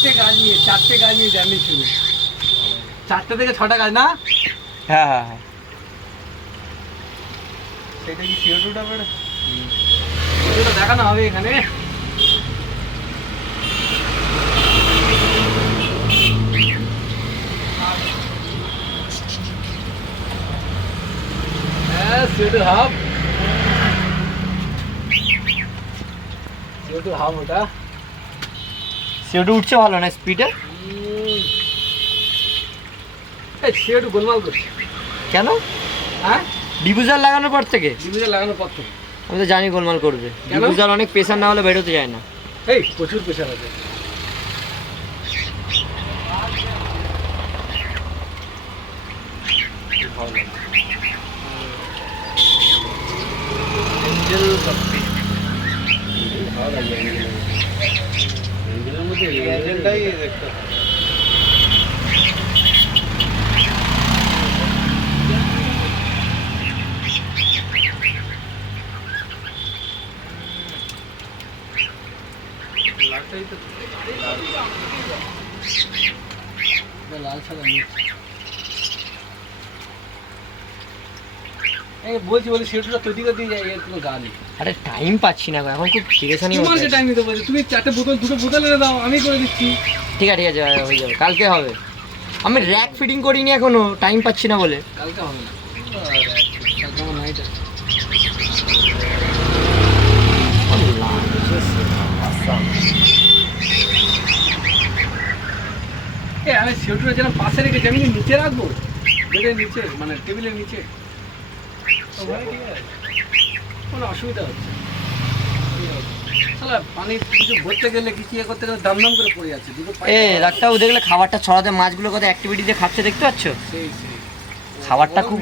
চারটে গাছ নিয়ে জার্নি শুরু। 4টে থেকে 6টা গাছ না? হ্যাঁ হ্যাঁ হ্যাঁ। সেটা কি CO2টা বেরো? ওটা দেখানো হবে এখানে। হ্যাঁ CO2 হাফ। CO2 হাফ ওটা। CO2 উঠছে ভালো না স্পিডে? এই CO2 গোলমাল করছে। কেন? হ্যাঁ? ডিফিউজার লাগানোর পর থেকে? ডিভিজার লাগানোর পর থেকে। আমি তো জানি গোলমাল করবে। কেন? ডিফিউজার অনেক প্রেসার না হলে বেরোতে যায় না। এই প্রচুর প্রেশার আছে। লাল সাদা বলছি CO2টা তৈরি করে দিয়ে যায়, এর কোনো গা নেই। আরে টাইম পাচ্ছি না গো, এখন খুব সিরিয়াসলি। তোমাকে টাইম দিতে বলছি, তুমি 4টে বোতল 2টো বোতল এনে দাও, আমি করে দিচ্ছি। ঠিক আছে হয়ে যাবে, কালকে হবে। আমি র্যাক ফিটিং করিনি এখনো, টাইম পাচ্ছি না বলে। কালকে হবে না, কালকে আমার নাইট আছে। আমি CO2টা যেন পাশে রেখেছি, আমি নিচে রাখবো, বেডের নিচে, মানে টেবিলের নিচে। কোনো অসুবিধা হচ্ছে পানি কিছু ভরতে গেলে কি করতে গেলে দাম দাম করে পড়ে যাচ্ছে। ডাক্তারবাবু দেখলে খাবারটা ছড়াতে মাছগুলো কত অ্যাক্টিভিটিতে খাচ্ছে দেখতে পাচ্ছ? সেই খাবারটা খুব